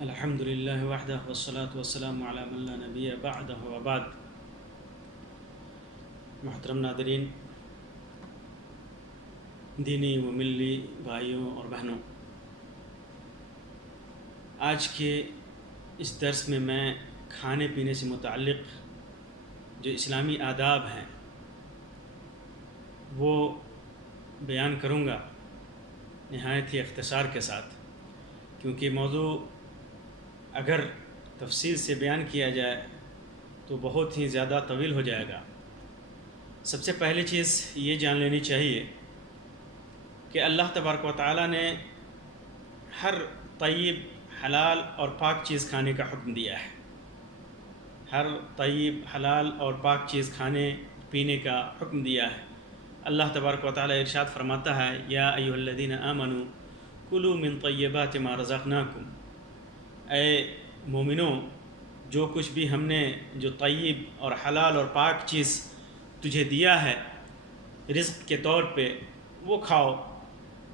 الحمد للہ وحدہ والصلاة والسلام علی من لا نبی بعدہ وبعد۔ محترم ناظرین، دینی و ملی بھائیوں اور بہنوں، آج کے اس درس میں کھانے پینے سے متعلق جو اسلامی آداب ہیں وہ بیان کروں گا نہایت ہی اختصار کے ساتھ، کیونکہ موضوع اگر تفصیل سے بیان کیا جائے تو بہت ہی زیادہ طویل ہو جائے گا۔ سب سے پہلی چیز یہ جان لینی چاہیے کہ اللہ تبارک و تعالیٰ نے ہر طیب، حلال اور پاک چیز کھانے کا حکم دیا ہے۔ ہر طیب، حلال اور پاک چیز کھانے پینے کا حکم دیا ہے۔ اللہ تبارک و تعالیٰ ارشاد فرماتا ہے، یا ایھا الذین آمنوا کلوا من طیبات ما رزقناکم، اے مومنوں، جو کچھ بھی ہم نے جو طیب اور حلال اور پاک چیز تجھے دیا ہے رزق کے طور پہ، وہ کھاؤ۔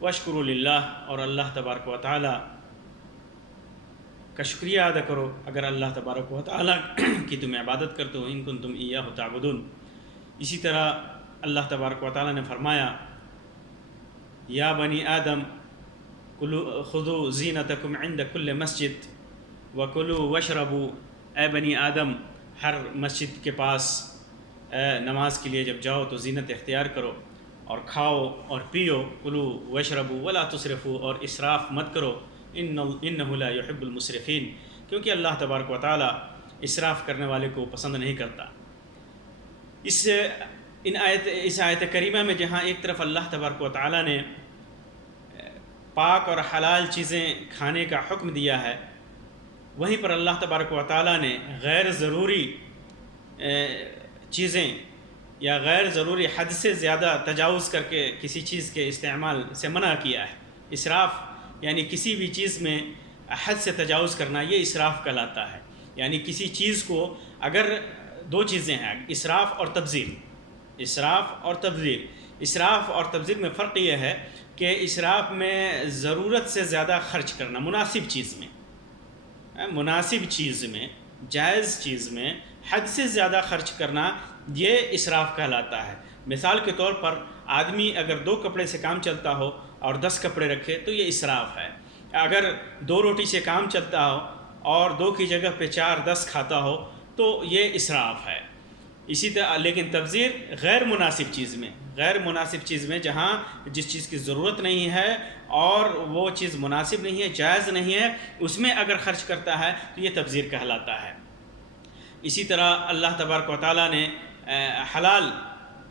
واشکروا للہ، اور اللہ تبارک و تعالیٰ کا شکریہ ادا کرو اگر اللہ تبارک و تعالیٰ کی تم عبادت کرتے ہو، ان کنتم ایاہ تعبدون۔ اسی طرح اللہ تبارک و تعالیٰ نے فرمایا، یا بنی آدم خذوا زینتکم عند کل مسجد وکلوا واشربوا، اے بنی آدم، ہر مسجد کے پاس نماز کے لیے جب جاؤ تو زینت اختیار کرو اور کھاؤ اور پیو۔ کلوا واشربوا ولا تسرفوا، اور اسراف مت کرو، انہ لا یحب المسرفین، کیونکہ اللہ تبارک و تعالیٰ اسراف کرنے والے کو پسند نہیں کرتا۔ اس آیت کریمہ میں جہاں ایک طرف اللہ تبارک و تعالیٰ نے پاک اور حلال چیزیں کھانے کا حکم دیا ہے، وہیں پر اللہ تبارک و تعالیٰ نے غیر ضروری چیزیں یا غیر ضروری حد سے زیادہ تجاوز کر کے کسی چیز کے استعمال سے منع کیا ہے۔ اسراف یعنی کسی بھی چیز میں حد سے تجاوز کرنا، یہ اسراف کہلاتا ہے۔ یعنی کسی چیز کو اگر دو چیزیں ہیں، اسراف اور تبذیر۔ اسراف اور تبذیر، اسراف اور تبذیر میں فرق یہ ہے کہ اسراف میں ضرورت سے زیادہ خرچ کرنا، مناسب چیز میں، جائز چیز میں حد سے زیادہ خرچ کرنا، یہ اسراف کہلاتا ہے۔ مثال کے طور پر آدمی اگر 2 کپڑے سے کام چلتا ہو اور 10 کپڑے رکھے تو یہ اسراف ہے۔ اگر 2 روٹی سے کام چلتا ہو اور 2 کی جگہ پہ 4 10 کھاتا ہو تو یہ اسراف ہے۔ اسی طرح لیکن تبذیر غیر مناسب چیز میں جہاں جس چیز کی ضرورت نہیں ہے اور وہ چیز مناسب نہیں ہے، جائز نہیں ہے، اس میں اگر خرچ کرتا ہے تو یہ تبذیر کہلاتا ہے۔ اسی طرح اللہ تبارک و تعالیٰ نے حلال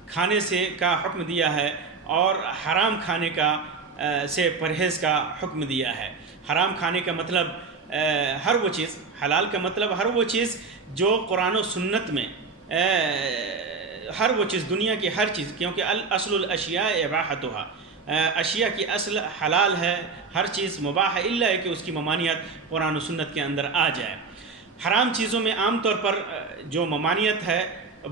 کھانے کا حکم دیا ہے اور حرام کھانے سے پرہیز کا حکم دیا ہے۔ حرام کھانے کا مطلب ہر وہ چیز، حلال کا مطلب ہر وہ چیز جو قرآن و سنت میں ہر وہ چیز، دنیا کی ہر چیز، کیونکہ الاصل الاشیاء اباحتها، اشیاء کی اصل حلال ہے، ہر چیز مباح ہے الا کہ اس کی ممانعت قرآن و سنت کے اندر آ جائے۔ حرام چیزوں میں عام طور پر جو ممانعت ہے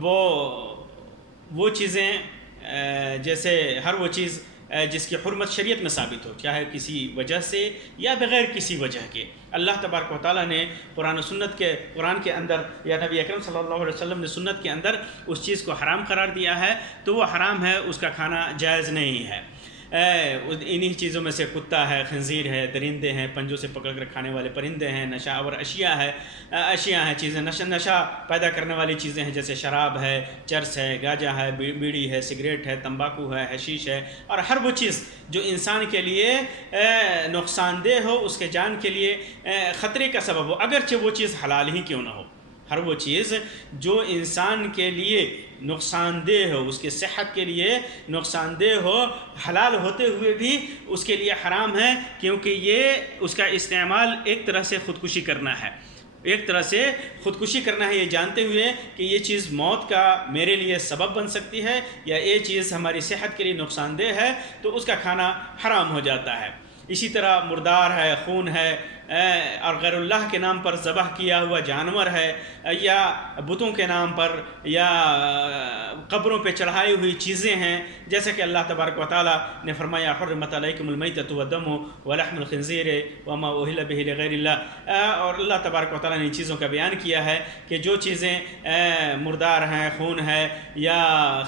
وہ چیزیں جیسے ہر وہ چیز جس کی حرمت شریعت میں ثابت ہو، چاہے کسی وجہ سے یا بغیر کسی وجہ کے۔ اللہ تبارک و تعالیٰ نے قرآن کے اندر یا نبی اکرم صلی اللہ علیہ وسلم نے سنت کے اندر اس چیز کو حرام قرار دیا ہے تو وہ حرام ہے، اس کا کھانا جائز نہیں ہے۔ انہی چیزوں میں سے کتا ہے، خنزیر ہے، درندے ہیں، پنجوں سے پکڑ کر کھانے والے پرندے ہیں، نشہ آور اشیاء ہیں، چیزیں نشہ پیدا کرنے والی چیزیں ہیں، جیسے شراب ہے، چرس ہے، گاجا ہے، بیڑی ہے، سگریٹ ہے، تمباکو ہے، حشیش ہے، اور ہر وہ چیز جو انسان کے لیے نقصان دہ ہو، اس کے جان کے لیے خطرے کا سبب ہو، اگرچہ وہ چیز حلال ہی کیوں نہ ہو۔ ہر وہ چیز جو انسان کے لیے نقصان دہ ہو، اس کے صحت کے لیے نقصان دہ ہو، حلال ہوتے ہوئے بھی اس کے لیے حرام ہے، کیونکہ یہ اس کا استعمال ایک طرح سے خودکشی کرنا ہے۔ یہ جانتے ہوئے کہ یہ چیز موت کا میرے لیے سبب بن سکتی ہے یا یہ چیز ہماری صحت کے لیے نقصان دہ ہے، تو اس کا کھانا حرام ہو جاتا ہے۔ اسی طرح مردار ہے، خون ہے، اور غیر اللہ کے نام پر ذبح کیا ہوا جانور ہے، یا بتوں کے نام پر یا قبروں پہ چڑھائی ہوئی چیزیں ہیں، جیسا کہ اللہ تبارک و تعالیٰ نے فرمایا حرمت علیکم المیتۃ والدم ولحم الخنزیر وما اہل بہ لغیر اللہ، اور اللہ تبارک و تعالیٰ نے ان چیزوں کا بیان کیا ہے کہ جو چیزیں مردار ہیں، خون ہے یا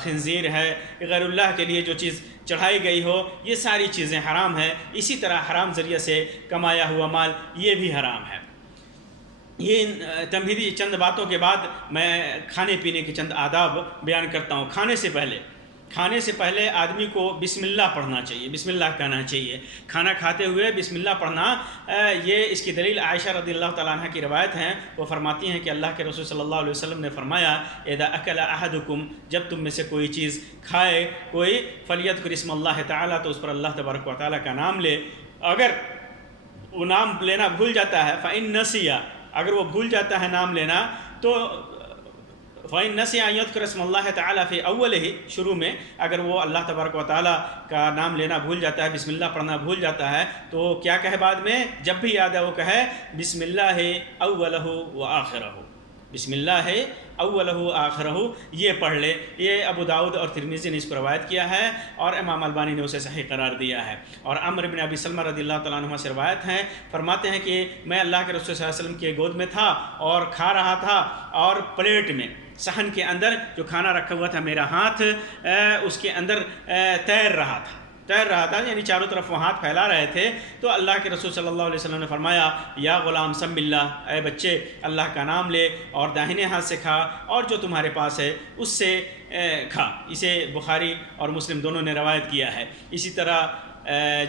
خنزیر ہے، غیر اللہ کے لیے جو چیز چڑھائی گئی ہو، یہ ساری چیزیں حرام ہیں۔ اسی طرح حرام ذریعے سے کمایا ہوا مال یہ بھی حرام ہے۔ یہ تمہیدی چند باتوں کے بعد میں کھانے پینے کے چند آداب بیان کرتا ہوں۔ کھانے سے پہلے آدمی کو بسم اللہ پڑھنا چاہیے، بسم اللہ کہنا چاہیے۔ کھانا کھاتے ہوئے بسم اللہ پڑھنا، یہ اس کی دلیل عائشہ رضی اللہ تعالیٰ عنہ کی روایت ہیں۔ وہ فرماتی ہیں کہ اللہ کے رسول صلی اللہ علیہ وسلم نے فرمایا اذا اکل احدکم، جب تم میں سے کوئی چیز کھائے کوئی، فلیذکر اسم اللہ تعالیٰ، تو اس پر اللہ تبارک و تعالیٰ کا نام لے۔ اگر وہ نام لینا بھول جاتا ہے فإن نسیہ، اگر وہ بھول جاتا ہے نام لینا، تو فإن نسیہ أن يذكر اسم اللہ تعالیٰ فی اولہ، شروع میں اگر وہ اللہ تبارک و تعالیٰ کا نام لینا بھول جاتا ہے، بسم اللہ پڑھنا بھول جاتا ہے، تو کیا کہے بعد میں؟ جب بھی یاد ہے وہ کہے بسم اللہ اولہ و آخرہ، بسم اللہ اولہ آخرہ، یہ پڑھ لے۔ یہ ابو داؤد اور ترمذی نے اس کو روایت کیا ہے، اور امام البانی نے اسے صحیح قرار دیا ہے۔ اور عمرو بن ابی سلمہ رضی اللہ تعالیٰ عنہ سے روایت ہیں، فرماتے ہیں کہ میں اللہ کے رسول صلی اللہ علیہ وسلم کے گود میں تھا اور کھا رہا تھا، اور پلیٹ میں، صحن کے اندر جو کھانا رکھا ہوا تھا، میرا ہاتھ اس کے اندر تیر رہا تھا، یعنی چاروں طرف وہ ہاتھ پھیلا رہے تھے۔ تو اللہ کے رسول صلی اللہ علیہ وسلم نے فرمایا یا غلام سم اللہ، اے بچے اللہ کا نام لے اور داہنے ہاتھ سے کھا، اور جو تمہارے پاس ہے اس سے کھا۔ اسے بخاری اور مسلم دونوں نے روایت کیا ہے۔ اسی طرح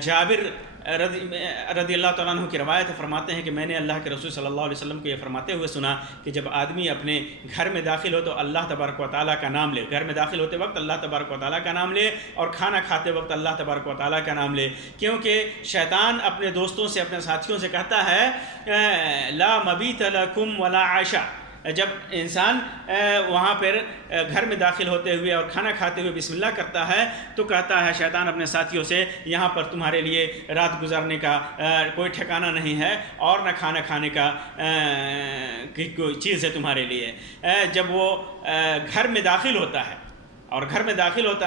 جابر رضی اللہ تعالیٰ عنہ کی روایت فرماتے ہیں کہ میں نے اللہ کے رسول صلی اللہ علیہ وسلم کو یہ فرماتے ہوئے سنا کہ جب آدمی اپنے گھر میں داخل ہو تو اللہ تبارک و تعالیٰ کا نام لے، گھر میں داخل ہوتے وقت اللہ تبارک و تعالیٰ کا نام لے، اور کھانا کھاتے وقت اللہ تبارک و تعالیٰ کا نام لے، کیونکہ شیطان اپنے دوستوں سے، اپنے ساتھیوں سے کہتا ہے لا مبیت لکم ولا عشاء۔ جب انسان وہاں پر گھر میں داخل ہوتے ہوئے اور کھانا کھاتے ہوئے بسم اللہ کرتا ہے تو کہتا ہے شیطان اپنے ساتھیوں سے یہاں پر تمہارے لیے رات گزارنے کا کوئی ٹھکانہ نہیں ہے، اور نہ کھانا کھانے کا کوئی چیز ہے تمہارے لیے۔ جب وہ گھر میں داخل ہوتا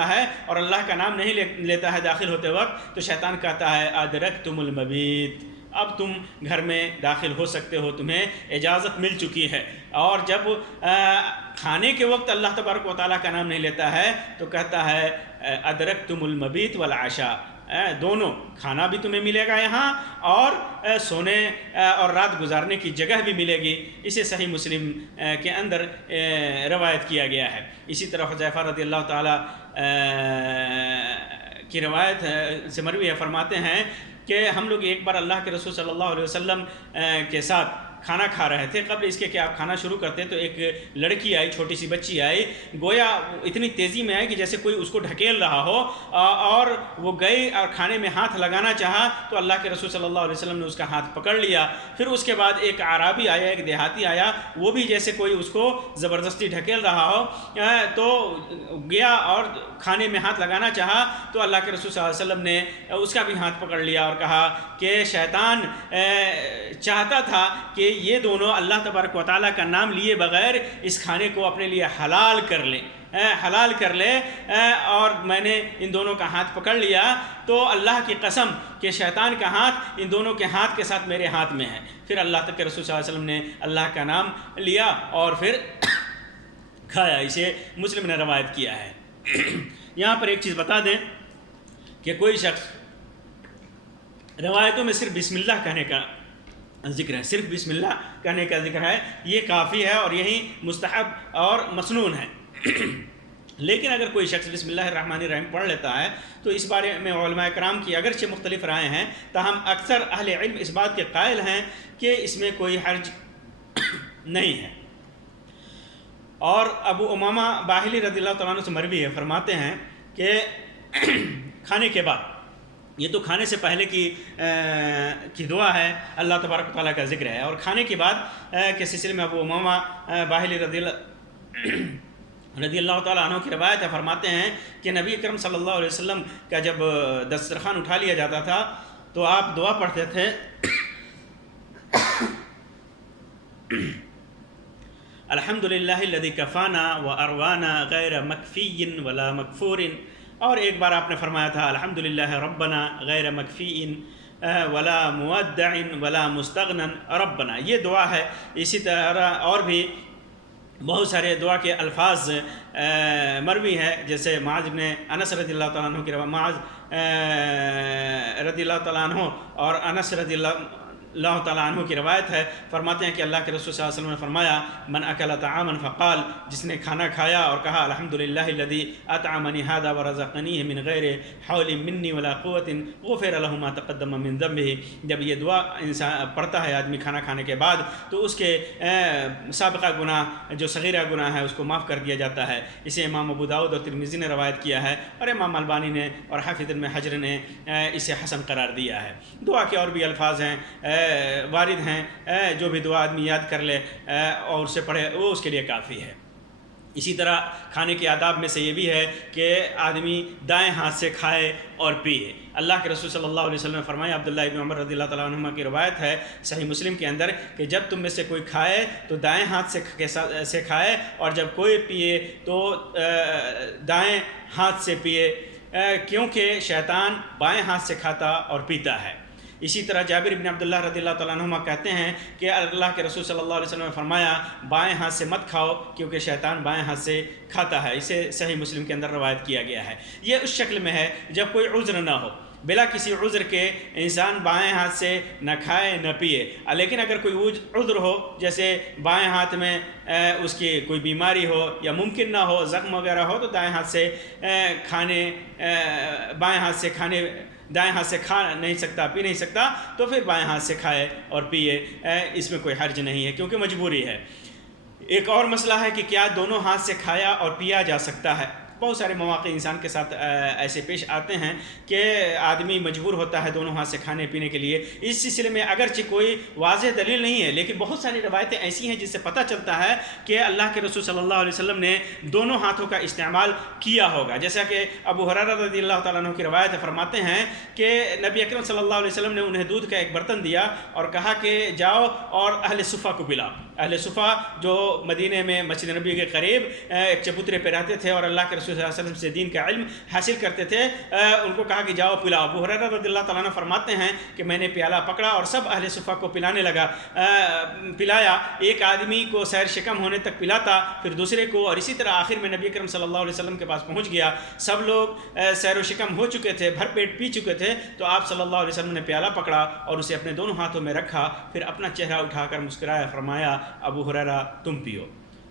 ہے اور اللہ کا نام نہیں لیتا ہے داخل ہوتے وقت، تو شیطان کہتا ہے ادرکتم المبیت، اب تم گھر میں داخل ہو سکتے ہو، تمہیں اجازت مل چکی ہے۔ اور جب کھانے کے وقت اللہ تبارک و تعالیٰ کا نام نہیں لیتا ہے تو کہتا ہے ادرکتم المبیت والعشاء، دونوں، کھانا بھی تمہیں ملے گا یہاں، اور سونے اور رات گزارنے کی جگہ بھی ملے گی۔ اسے صحیح مسلم کے اندر روایت کیا گیا ہے۔ اسی طرح حذیفہ رضی اللہ تعالیٰ کی روایت سے مروی ہے، فرماتے ہیں کہ ہم لوگ ایک بار اللہ کے رسول صلی اللہ علیہ وسلم کے ساتھ کھانا کھا رہے تھے۔ قبل اس کے کہ آپ کھانا شروع کرتے تو ایک لڑکی آئی، چھوٹی سی بچی آئی، گویا اتنی تیزی میں آئی کہ جیسے کوئی اس کو ڈھکیل رہا ہو، اور وہ گئی اور کھانے میں ہاتھ لگانا چاہا تو اللہ کے رسول صلی اللہ علیہ وسلم نے اس کا ہاتھ پکڑ لیا۔ پھر اس کے بعد ایک اعرابی آیا، ایک دیہاتی آیا، وہ بھی جیسے کوئی اس کو زبردستی ڈھکیل رہا ہو تو گیا اور کھانے میں ہاتھ لگانا چاہا، تو اللہ کے رسول صلی اللہ علیہ وسلم نے اس کا بھی ہاتھ پکڑ لیا اور کہا کہ شیطان چاہتا تھا کہ یہ دونوں اللہ تبارک و تعالیٰ کا نام لیے بغیر اس کھانے کو اپنے لیے حلال کر لے، اور میں نے ان دونوں کا ہاتھ پکڑ لیا، تو اللہ کی قسم کہ شیطان کا ہاتھ ان دونوں کے ہاتھ کے ساتھ میرے ہاتھ میں ہے۔ پھر اللہ کے رسول صلی اللہ علیہ وسلم نے اللہ کا نام لیا اور پھر کھایا۔ اسے مسلم نے روایت کیا ہے۔ یہاں پر ایک چیز بتا دیں کہ کوئی شخص، روایتوں میں صرف بسم اللہ کہنے کا ذکر ہے، صرف بسم اللہ کہنے کا ذکر ہے، یہ کافی ہے اور یہی مستحب اور مسنون ہے۔ لیکن اگر کوئی شخص بسم اللہ الرحمن الرحیم پڑھ لیتا ہے تو اس بارے میں علماء کرام کی اگرچہ مختلف رائے ہیں، تاہم اکثر اہل علم اس بات کے قائل ہیں کہ اس میں کوئی حرج نہیں ہے۔ اور ابو امامہ باہلی رضی اللہ تعالیٰ عنہ سے مروی ہے، فرماتے ہیں کہ کھانے کے بعد، یہ تو کھانے سے پہلے کی دعا ہے، اللہ تبارک و تعالیٰ کا ذکر ہے، اور کھانے کے بعد کے سلسلے میں ابو امامہ باہلی رضی اللہ تعالیٰ عنہ کی روایت ہے، فرماتے ہیں کہ نبی اکرم صلی اللہ علیہ وسلم کا جب دسترخوان اٹھا لیا جاتا تھا تو آپ دعا پڑھتے تھے الحمدللہ الذی کفانا و اروانا غیر مکفی ولا مکفور، اور ایک بار آپ نے فرمایا تھا الحمدللہ ربنا غیر مکفی ولا مودع ولا مستغنا ربنا. یہ دعا ہے. اسی طرح اور بھی بہت سارے دعا کے الفاظ مروی ہیں، جیسے معاذ بن انس رضی اللہ تعالیٰ عنہ کی معاذ رضی اللہ تعالیٰ عنہ اور انس رضی اللہ تعالیٰ عنہ کی روایت ہے، فرماتے ہیں کہ اللہ کے رسول صلی اللہ علیہ وسلم نے فرمایا من اکل طعاما فقال، جس نے کھانا کھایا اور کہا الحمدللہ الذی اطعمنی ھذا ورزقنیہ من غیر حول منی ولا قوت غفر له ما تقدم من ذنبہ. جب یہ دعا انسان پڑھتا ہے آدمی کھانا کھانے کے بعد تو اس کے سابقہ گناہ جو صغیرہ گناہ ہے اس کو معاف کر دیا جاتا ہے. اسے امام ابو داؤد اور ترمذی نے روایت کیا ہے، اور امام البانی نے اور حافظ ابن حجر نے اسے حسن قرار دیا ہے. دعا کے اور بھی الفاظ ہیں وارد ہیں، جو بھی دعا آدمی یاد کر لے اور اسے پڑھے وہ اس کے لیے کافی ہے. اسی طرح کھانے کے آداب میں سے یہ بھی ہے کہ آدمی دائیں ہاتھ سے کھائے اور پیے. اللہ کے رسول صلی اللہ علیہ وسلم نے فرمایا، عبداللہ ابن عمر رضی اللہ تعالیٰ عنہما کی روایت ہے صحیح مسلم کے اندر، کہ جب تم میں سے کوئی کھائے تو دائیں ہاتھ سے کھائے، اور جب کوئی پیے تو دائیں ہاتھ سے پیے، کیونکہ شیطان بائیں ہاتھ سے کھاتا اور پیتا ہے. اسی طرح جابر بن عبداللہ رضی اللہ تعالیٰ عنہما کہتے ہیں کہ اللہ کے رسول صلی اللہ علیہ وسلم نے فرمایا بائیں ہاتھ سے مت کھاؤ کیونکہ شیطان بائیں ہاتھ سے کھاتا ہے. اسے صحیح مسلم کے اندر روایت کیا گیا ہے. یہ اس شکل میں ہے جب کوئی عذر نہ ہو، بلا کسی عذر کے انسان بائیں ہاتھ سے نہ کھائے نہ پیے. لیکن اگر کوئی عذر ہو، جیسے بائیں ہاتھ میں اس کی کوئی بیماری ہو یا ممکن نہ ہو، زخم وغیرہ ہو، تو دائیں ہاتھ سے دائیں ہاتھ سے کھا نہیں سکتا، پی نہیں سکتا، تو پھر بائیں ہاتھ سے کھائے اور پیے. اس میں کوئی حرج نہیں ہے کیونکہ مجبوری ہے. ایک اور مسئلہ ہے کہ کیا دونوں ہاتھ سے کھایا اور پیا جا سکتا ہے. بہت سارے مواقع انسان کے ساتھ ایسے پیش آتے ہیں کہ آدمی مجبور ہوتا ہے دونوں ہاتھ سے کھانے پینے کے لیے. اس سلسلے میں اگرچہ کوئی واضح دلیل نہیں ہے، لیکن بہت ساری روایتیں ایسی ہیں جس سے پتہ چلتا ہے کہ اللہ کے رسول صلی اللہ علیہ وسلم نے دونوں ہاتھوں کا استعمال کیا ہوگا. جیسا کہ ابو ہریرہ رضی اللہ تعالیٰ عنہ کی روایت ہے، فرماتے ہیں کہ نبی اکرم صلی اللہ علیہ وسلم نے انہیں دودھ کا ایک برتن دیا اور کہا کہ جاؤ اور اہل صفہ کو پلاؤ. اہل صفہ جو مدینے میں مسجد نبی کے قریب ایک چبوترے پہ رہتے تھے اور اللہ کے رسول صلی اللہ علیہ وسلم سے دین کا علم حاصل کرتے تھے، ان کو کہا کہ جاؤ پلاؤ. ابو ہریرہ رضی اللہ تعالیٰ عنہ فرماتے ہیں کہ میں نے پیالہ پکڑا اور سب اہل صفہ کو پلانے لگا. پلایا، ایک آدمی کو سیر شکم ہونے تک پلاتا، پھر دوسرے کو، اور اسی طرح آخر میں نبی اکرم صلی اللہ علیہ وسلم کے پاس پہنچ گیا. سب لوگ سیر و شکم ہو چکے تھے، بھر پیٹ پی چکے تھے، تو آپ صلی اللہ علیہ وسلم نے پیالہ پکڑا اور اسے اپنے دونوں ہاتھوں میں رکھا، پھر اپنا چہرہ اٹھا کر مسکرایا، فرمایا ابو ہریرہ تم پیو.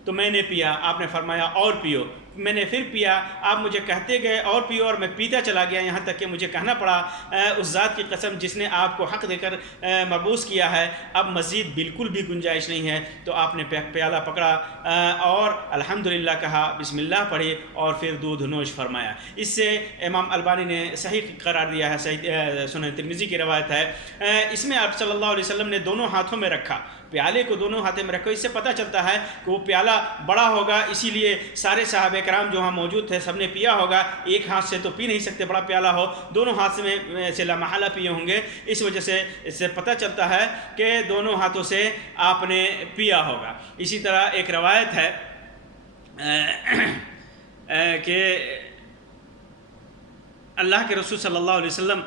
تو میں نے پیا. آپ نے فرمایا اور پیو. میں نے پھر پیا. آپ مجھے کہتے گئے اور پیو، اور میں پیتا چلا گیا، یہاں تک کہ مجھے کہنا پڑا اس ذات کی قسم جس نے آپ کو حق دے کر مبعوث کیا ہے، اب مزید بالکل بھی گنجائش نہیں ہے. تو آپ نے پیالہ پکڑا اور الحمدللہ کہا، بسم اللہ پڑھی، اور پھر دودھ نوش فرمایا. اس سے امام البانی نے صحیح قرار دیا ہے. صحیح سنن ترمذی کی روایت ہے. اس میں آپ صلی اللہ علیہ وسلم نے دونوں ہاتھوں میں رکھا، پیالے کو دونوں ہاتھوں میں رکھو. اس سے پتہ چلتا ہے کہ وہ پیالہ بڑا ہوگا، اسی لیے سارے صحابہ کرام جو وہاں موجود تھے سب نے پیا ہوگا. ایک ہاتھ سے تو پی نہیں سکتے، بڑا پیالہ ہو، دونوں ہاتھ میں سے لامحالہ پیے ہوں گے. اس وجہ سے اس سے پتہ چلتا ہے کہ دونوں ہاتھوں سے آپ نے پیا ہوگا. اسی طرح ایک روایت ہے کہ اللہ کے رسول صلی اللہ علیہ وسلم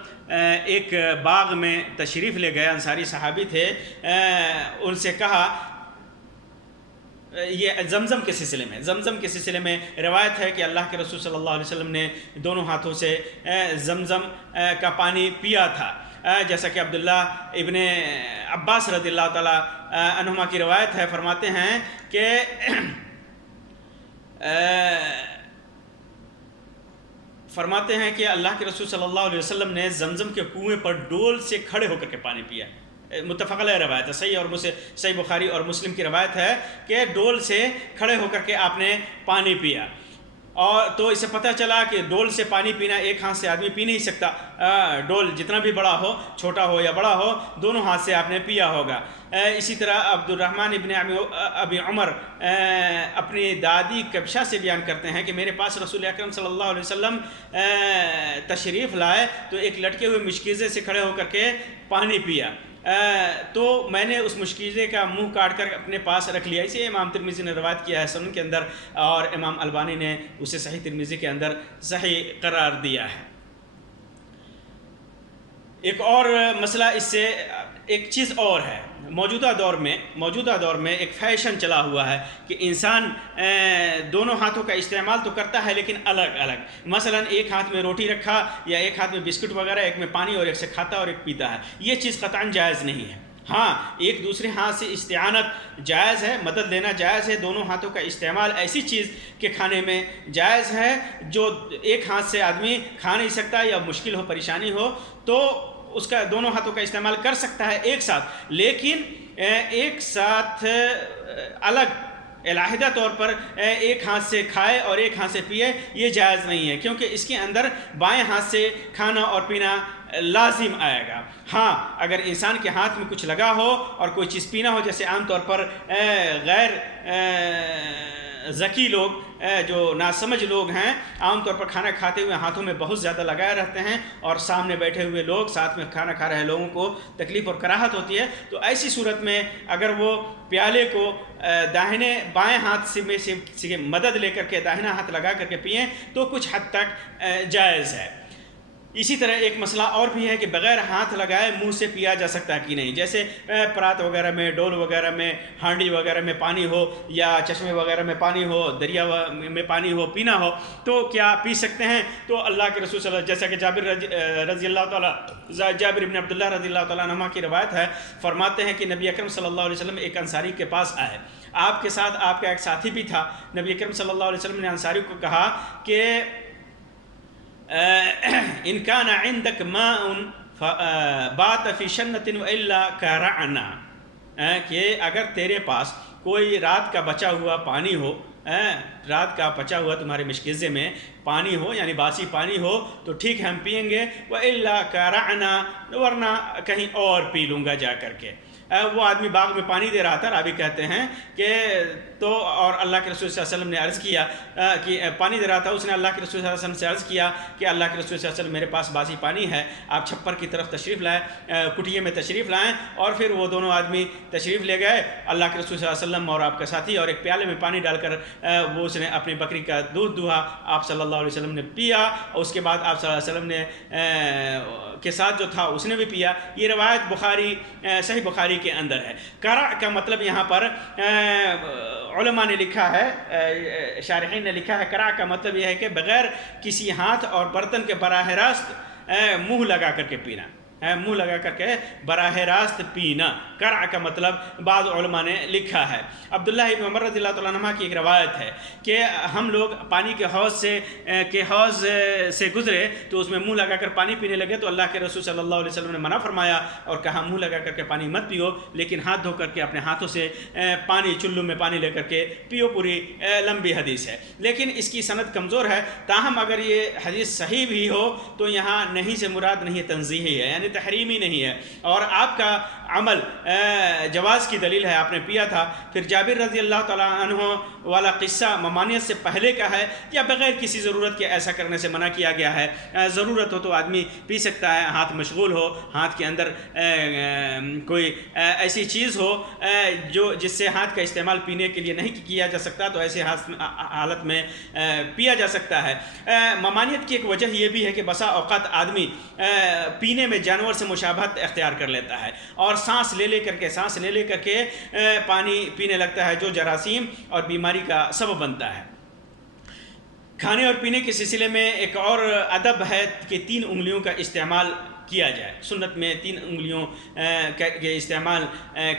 ایک باغ میں تشریف لے گئے. انصاری صحابی تھے. ان سے کہا، یہ زمزم کے سلسلے میں روایت ہے کہ اللہ کے رسول صلی اللہ علیہ وسلم نے دونوں ہاتھوں سے زمزم کا پانی پیا تھا. جیسا کہ عبداللہ ابن عباس رضی اللہ تعالیٰ عنہما کی روایت ہے، فرماتے ہیں کہ اللہ کے رسول صلی اللہ علیہ وسلم نے زمزم کے کنویں پر ڈول سے کھڑے ہو کر کے پانی پیا. متفق علیہ روایت ہے. صحیح بخاری اور مسلم کی روایت ہے کہ ڈول سے کھڑے ہو کر کے آپ نے پانی پیا. اور تو اسے پتہ چلا کہ ڈول سے پانی پینا ایک ہاتھ سے آدمی پی نہیں سکتا، ڈول جتنا بھی بڑا ہو، چھوٹا ہو یا بڑا ہو، دونوں ہاتھ سے آپ نے پیا ہوگا۔ اسی طرح عبد الرحمن ابن ابی عمر اپنی دادی کبشہ سے بیان کرتے ہیں کہ میرے پاس رسول اکرم صلی اللہ علیہ وسلم تشریف لائے تو ایک لٹکے ہوئے مشکیزے سے کھڑے ہو کر کے پانی پیا، تو میں نے اس مشکیزے کا منہ کاٹ کر اپنے پاس رکھ لیا۔ اسے امام ترمذی نے روایت کیا ہے سنن کے اندر، اور امام البانی نے اسے صحیح ترمذی کے اندر صحیح قرار دیا ہے۔ ایک اور مسئلہ اس سے ایک چیز اور ہے، موجودہ دور میں ایک فیشن چلا ہوا ہے کہ انسان دونوں ہاتھوں کا استعمال تو کرتا ہے لیکن الگ الگ، مثلا ایک ہاتھ میں روٹی رکھا یا ایک ہاتھ میں بسکٹ وغیرہ، ایک میں پانی اور ایک سے کھاتا اور ایک پیتا ہے۔ یہ چیز قطعاً جائز نہیں ہے۔ ہاں، ایک دوسرے ہاتھ سے استعانت جائز ہے، مدد لینا جائز ہے، دونوں ہاتھوں کا استعمال ایسی چیز کے کھانے میں جائز ہے جو ایک ہاتھ سے آدمی کھا نہیں سکتا یا مشکل ہو، پریشانی ہو، تو اس کا دونوں ہاتھوں کا استعمال کر سکتا ہے ایک ساتھ، لیکن ایک ساتھ الگ علیحدہ طور پر ایک ہاتھ سے کھائے اور ایک ہاتھ سے پیے، یہ جائز نہیں ہے، کیونکہ اس کے اندر بائیں ہاتھ سے کھانا اور پینا لازم آئے گا۔ ہاں، اگر انسان کے ہاتھ میں کچھ لگا ہو اور کوئی چیز پینا ہو، جیسے عام طور پر غیر ذکی لوگ، جو ناسمجھ لوگ ہیں، عام طور پر کھانا کھاتے ہوئے ہاتھوں میں بہت زیادہ لگائے رہتے ہیں اور سامنے بیٹھے ہوئے لوگ، ساتھ میں کھانا کھا رہے لوگوں کو تکلیف اور کراہت ہوتی ہے، تو ایسی صورت میں اگر وہ پیالے کو بائیں ہاتھ سے مدد لے کر کے داہنا ہاتھ لگا کر کے پئیں تو کچھ حد تک جائز ہے۔ اسی طرح ایک مسئلہ اور بھی ہے کہ بغیر ہاتھ لگائے منہ سے پیا جا سکتا ہے کہ نہیں، جیسے پرات وغیرہ میں، ڈول وغیرہ میں، ہانڈی وغیرہ میں پانی ہو یا چشمے وغیرہ میں پانی ہو، دریا میں پانی ہو، پینا ہو تو کیا پی سکتے ہیں؟ تو اللہ کے رسول صلی اللہ علیہ وسلم، جیسا کہ جابر بن عبداللہ رضی اللہ تعالیٰ عنہ کی روایت ہے، فرماتے ہیں کہ نبی اکرم صلی اللہ علیہ وسلم ایک انصاری کے پاس آئے، آپ کے ساتھ آپ کا ایک ساتھی بھی تھا۔ نبی اکرم صلی اللہ علیہ وسلم نے انصاری کو کہا کہ ان کان عندک ماء بات فی شنۃ والا کرعنا، کہ اگر تیرے پاس کوئی رات کا بچا ہوا پانی ہو، رات کا بچا ہوا تمہارے مشکیزے میں پانی ہو، یعنی باسی پانی ہو تو ٹھیک ہے ہم پئیں گے، والا کرعنا، ورنہ کہیں اور پی لوں گا جا کر کے۔ وہ آدمی باغ میں پانی دے رہا تھا، راوی کہتے ہیں کہ تو اور اللہ کے رسول صلی اللہ علیہ وسلم نے عرض کیا کہ پانی دے رہا تھا، اس نے اللہ کے رسول صلی اللہ علیہ وسلم سے عرض کیا کہ اللہ کے رسول صلی اللہ علیہ وسلم میرے پاس باسی پانی ہے، آپ چھپر کی طرف تشریف لائیں، کٹیے میں تشریف لائیں، اور پھر وہ دونوں آدمی تشریف لے گئے، اللہ کے رسول صلی اللہ علیہ وسلم اور آپ کا ساتھی، اور ایک پیالے میں پانی ڈال کر وہ اس نے اپنی بکری کا دودھ دہا، آپ صلی اللہ علیہ وسلم نے پیا، اور اس کے بعد آپ صلی اللہ علیہ وسلم نے کے ساتھ جو تھا اس نے بھی پیا۔ یہ روایت صحیح بخاری کے اندر ہے۔ کرع کا مطلب یہاں پر علماء نے لکھا ہے، شارحین نے لکھا ہے، کرع کا مطلب یہ ہے کہ بغیر کسی ہاتھ اور برتن کے براہ راست منہ لگا کر کے پینا، منہ لگا کر کے براہ راست پینا، کرع کا مطلب بعض علماء نے لکھا ہے۔ عبداللہ ابن عمر رضی اللہ تعالیٰ عنہ کی ایک روایت ہے کہ ہم لوگ پانی کے حوض سے گزرے تو اس میں منہ لگا کر پانی پینے لگے، تو اللہ کے رسول صلی اللہ علیہ وسلم نے منع فرمایا اور کہا منہ لگا کر کے پانی مت پیو، لیکن ہاتھ دھو کر کے اپنے ہاتھوں سے پانی، چلو میں پانی لے کر کے پیو۔ پوری لمبی حدیث ہے، لیکن اس کی سند کمزور ہے، تاہم اگر یہ حدیث صحیح بھی ہو تو یہاں نہیں سے مراد نہیں، تنزیہی ہے، یعنی تحریمی نہیں ہے، اور آپ کا عمل جواز کی دلیل ہے، آپ نے پیا تھا۔ پھر جابر رضی اللہ تعالیٰ عنہ والا قصہ ممانعت سے پہلے کا ہے یا بغیر کسی ضرورت کے ایسا کرنے سے منع کیا گیا ہے؟ ضرورت ہو تو آدمی پی سکتا ہے، ہاتھ مشغول ہو، ہاتھ کے اندر کوئی ایسی چیز ہو جس سے ہاتھ کا استعمال پینے کے لیے نہیں کیا جا سکتا، تو ایسے حالت میں پیا جا سکتا ہے۔ ممانعت کی ایک وجہ یہ بھی ہے کہ بسا اوقات آدمی پینے میں جانور سے مشابہت اختیار کر لیتا ہے اور سانس لے لے کر کے پانی پینے لگتا ہے، جو جراثیم اور بیماری کا سبب بنتا ہے۔ کھانے اور پینے کے سلسلے میں ایک اور ادب ہے کہ 3 انگلیوں کا استعمال کیا جائے۔ سنت میں 3 انگلیوں کے استعمال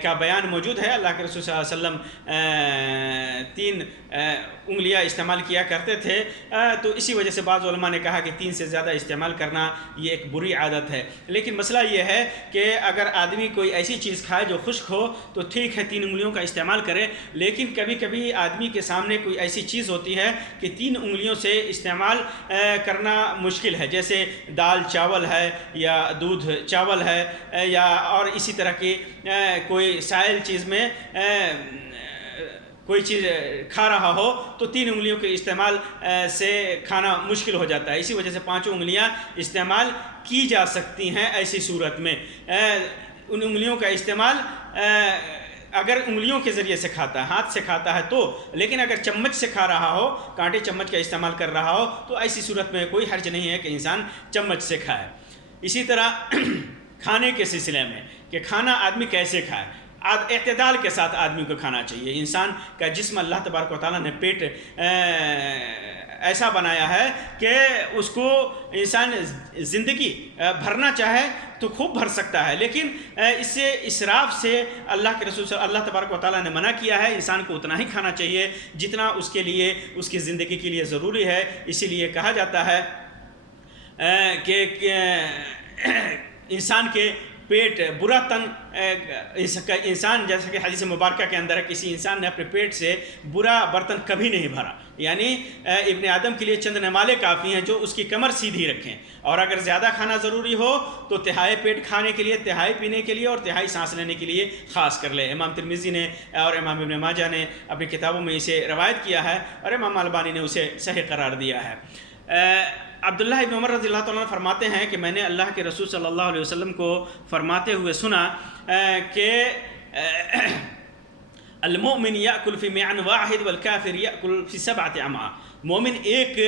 کا بیان موجود ہے۔ اللہ کے رسول صلی اللہ علیہ وسلم 3 انگلیاں استعمال کیا کرتے تھے، تو اسی وجہ سے بعض علماء نے کہا کہ 3 سے زیادہ استعمال کرنا یہ ایک بری عادت ہے۔ لیکن مسئلہ یہ ہے کہ اگر آدمی کوئی ایسی چیز کھائے جو خشک ہو تو ٹھیک ہے 3 انگلیوں کا استعمال کرے، لیکن کبھی کبھی آدمی کے سامنے کوئی ایسی چیز ہوتی ہے کہ 3 انگلیوں سے استعمال کرنا مشکل ہے، جیسے دال چاول ہے یا دودھ چاول ہے یا اور اسی طرح کی کوئی سائل چیز میں کوئی چیز کھا رہا ہو تو 3 انگلیوں کے استعمال سے کھانا مشکل ہو جاتا ہے۔ اسی وجہ سے 5 انگلیاں استعمال کی جا سکتی ہیں۔ ایسی صورت میں ان انگلیوں کا استعمال اگر انگلیوں کے ذریعے سے کھاتا ہے، ہاتھ سے کھاتا ہے تو، لیکن اگر چمچ سے کھا رہا ہو، کانٹے چمچ کا استعمال کر رہا ہو تو ایسی صورت میں کوئی حرج نہیں ہے کہ انسان چمچ سے کھائے۔ اسی طرح کھانے کے سلسلے میں کہ کھانا آدمی کیسے کھائے، اعتدال کے ساتھ آدمی کو کھانا چاہیے۔ انسان کا جسم اللہ تبارک و تعالیٰ نے پیٹ ایسا بنایا ہے کہ اس کو انسان زندگی بھرنا چاہے تو خوب بھر سکتا ہے، لیکن اس سے اسراف سے اللہ کے رسول اللہ تبارک و تعالیٰ نے منع کیا ہے۔ انسان کو اتنا ہی کھانا چاہیے جتنا اس کے لیے، اس کی زندگی کے لیے ضروری ہے۔ اسی لیے کہا جاتا ہے کہ انسان کے پیٹ برا تن، انسان جیسا کہ حدیث مبارکہ کے اندر ہے، کسی انسان نے اپنے پیٹ سے برا برتن کبھی نہیں بھرا، یعنی ابن آدم کے لیے چند نمالے کافی ہیں جو اس کی کمر سیدھی رکھیں، اور اگر زیادہ کھانا ضروری ہو تو تہائی پیٹ کھانے کے لیے، تہائی پینے کے لیے اور تہائی سانس لینے کے لیے خاص کر لے۔ امام ترمذی نے اور امام ابن ماجہ نے اپنی کتابوں میں اسے روایت کیا ہے اور امام البانی نے اسے صحیح قرار دیا ہے۔ عبداللہ ابن عمر رضی اللہ تعالیٰ عنہ فرماتے ہیں کہ میں نے اللہ کے رسول صلی اللہ علیہ وسلم کو فرماتے ہوئے سنا کہ المؤمن یأکل فی معن واحد والکافر یأکل فی 7 امعاء۔ مومن ایک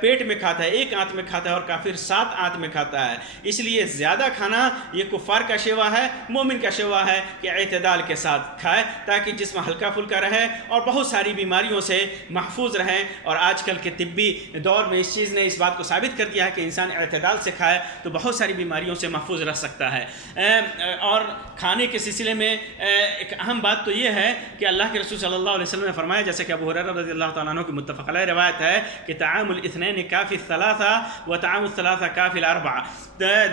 پیٹ میں کھاتا ہے، ایک آنت میں کھاتا ہے، اور کافر 7 آنت میں کھاتا ہے۔ اس لیے زیادہ کھانا یہ کفار کا شیوا ہے، مومن کا شیوا ہے کہ اعتدال کے ساتھ کھائے تاکہ جسم ہلکا پھلکا رہے اور بہت ساری بیماریوں سے محفوظ رہیں۔ اور آج کل کے طبی دور میں اس چیز نے اس بات کو ثابت کر دیا ہے کہ انسان اعتدال سے کھائے تو بہت ساری بیماریوں سے محفوظ رہ سکتا ہے۔ اور کھانے کے سلسلے میں ایک اہم بات تو یہ ہے کہ اللہ کے رسول صلی اللہ علیہ وسلم نے فرمایا، جیسے کہ ابو ہریرہ رضی اللہ تعالیٰ عنہ کی متفق علیہ روایت ہے کہ طعام الاثنین کافی الثلاثہ و طعام الثلاثہ کافی الاربعہ۔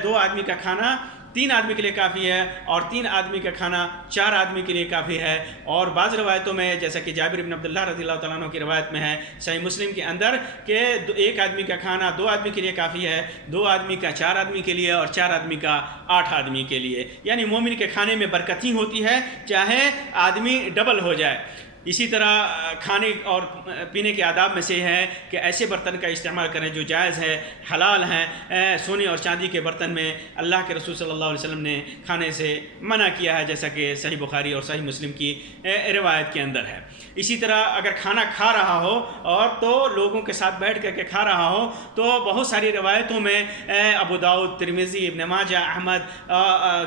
2 آدمی کا کھانا 3 آدمی کے لیے کافی ہے، اور 3 آدمی کا کھانا 4 آدمی کے لیے کافی ہے۔ اور بعض روایتوں میں جیسا کہ جابر بن عبداللہ رضی اللہ تعالیٰ عنہ کی روایت میں ہے صحیح مسلم کے اندر کہ 1 آدمی کا کھانا 2 آدمی کے لیے کافی ہے، 2 آدمی کا 4 آدمی کے لیے، اور 4 آدمی کا 8 آدمی کے لیے۔ یعنی مومن کے کھانے میں برکت ہی ہوتی ہے چاہے آدمی ڈبل ہو جائے۔ اسی طرح کھانے اور پینے کے آداب میں سے ہے کہ ایسے برتن کا استعمال کریں جو جائز ہے، حلال ہیں۔ سونے اور چاندی کے برتن میں اللہ کے رسول صلی اللہ علیہ وسلم نے کھانے سے منع کیا ہے، جیسا کہ صحیح بخاری اور صحیح مسلم کی روایت کے اندر ہے۔ اسی طرح اگر کھانا کھا رہا ہو اور تو لوگوں کے ساتھ بیٹھ کر کے کھا رہا ہو تو بہت ساری روایتوں میں ابو داؤد، ترمذی، ابن ماجہ، احمد